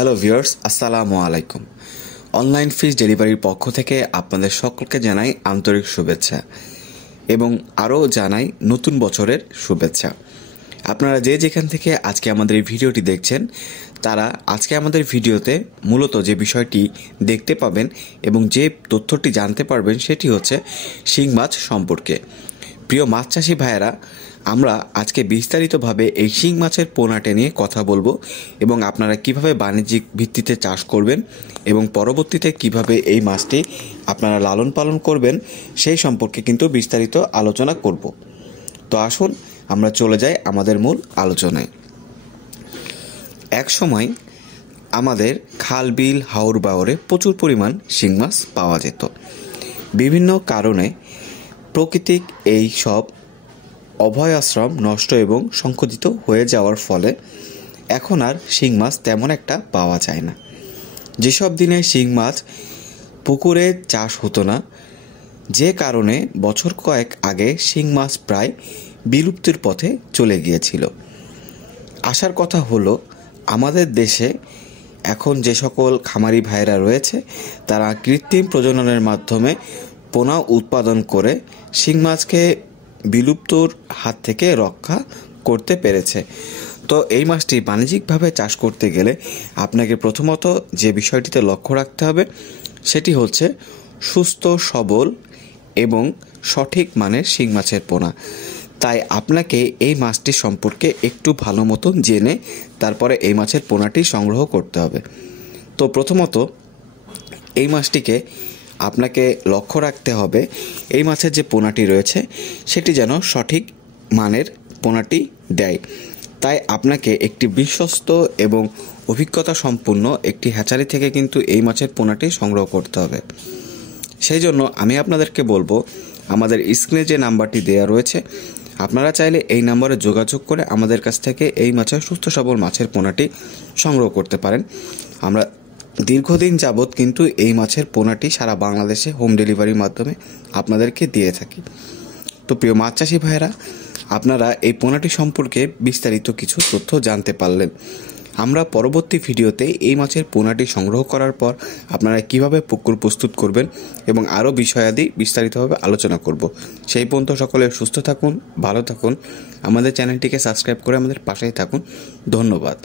Hello viewers, আসসালামু আলাইকুম। Online fish ডেলিভারির পক্ষ থেকে আপনাদের সকলকে জানাই আন্তরিক শুভেচ্ছা এবং আরও জানাই নতুন বছরের শুভেচ্ছা। আপনারা যে যেখান থেকে আজকে আমাদের এই ভিডিওটি দেখছেন তারা আজকে আমাদের ভিডিওতে মূলত যে বিষয়টি দেখতে পাবেন এবং যে তথ্যটি জানতে পারবেন সেটি হচ্ছে শিং মাছ সম্পর্কে। প্রিয় মাছ চাষি ভাইয়েরা, আমরা আজকে বিস্তারিতভাবে এই শিং মাছের পোনাটে নিয়ে কথা বলবো এবং আপনারা কিভাবে বাণিজ্যিক ভিত্তিতে চাষ করবেন এবং পরবর্তীতে কিভাবে এই মাছটি আপনারা লালন পালন করবেন সেই সম্পর্কে কিন্তু বিস্তারিত আলোচনা করব। তো আসুন আমরা চলে যাই আমাদের মূল আলোচনায়। এক সময় আমাদের খাল বিল হাওর বাওরে প্রচুর পরিমাণ শিং মাছ পাওয়া যেত। বিভিন্ন কারণে প্রাকৃতিক এই সব অভয়াশ্রম নষ্ট এবং সংকুচিত হয়ে যাওয়ার ফলে এখন আর শিং মাছ তেমন একটা পাওয়া যায় না। যেসব দিনে শিং মাছ পুকুরে চাষ হতো না, যে কারণে বছর কয়েক আগে শিং মাছ প্রায় বিলুপ্তির পথে চলে গিয়েছিল। আসার কথা হলো, আমাদের দেশে এখন যে সকল খামারি ভাইরা রয়েছে তারা কৃত্রিম প্রজননের মাধ্যমে পোনা উৎপাদন করে শিং মাছকে বিলুপ্তর হাত থেকে রক্ষা করতে পেরেছে। তো এই মাছটি বাণিজ্যিকভাবে চাষ করতে গেলে আপনাকে প্রথমত যে বিষয়টিতে লক্ষ্য রাখতে হবে সেটি হচ্ছে সুস্থ সবল এবং সঠিক মানের শিং মাছের পোনা। তাই আপনাকে এই মাছটি সম্পর্কে একটু ভালো মতন জেনে তারপরে এই মাছের পোনাটি সংগ্রহ করতে হবে। তো প্রথমত এই মাছটিকে আপনাকে লক্ষ্য রাখতে হবে এই মাছের যে পোনাটি রয়েছে সেটি যেন সঠিক মানের পোনাটি দেয়। তাই আপনাকে একটি বিশ্বস্ত এবং অভিজ্ঞতা সম্পন্ন একটি হ্যাচারি থেকে কিন্তু এই মাছের পোনাটি সংগ্রহ করতে হবে। সেই জন্য আমি আপনাদেরকে বলবো, আমাদের স্ক্রিনে যে নাম্বারটি দেওয়া রয়েছে আপনারা চাইলে এই নাম্বারে যোগাযোগ করে আমাদের কাছ থেকে এই মাছের সুস্থ সবল মাছের পোনাটি সংগ্রহ করতে পারেন। আমরা দীর্ঘদিন যাবৎ কিন্তু এই মাছের পোনাটি সারা বাংলাদেশে হোম ডেলিভারির মাধ্যমে আপনাদেরকে দিয়ে থাকি। তো প্রিয় মাছ চাষি ভাইয়েরা, আপনারা এই পোনাটি সম্পর্কে বিস্তারিত কিছু তথ্য জানতে পারলেন। আমরা পরবর্তী ভিডিওতে এই মাছের পোনাটি সংগ্রহ করার পর আপনারা কিভাবে পুকুর প্রস্তুত করবেন এবং আরও বিষয়াদি বিস্তারিতভাবে আলোচনা করব। সেই পর্যন্ত সকলে সুস্থ থাকুন, ভালো থাকুন, আমাদের চ্যানেলটিকে সাবস্ক্রাইব করে আমাদের পাশেই থাকুন। ধন্যবাদ।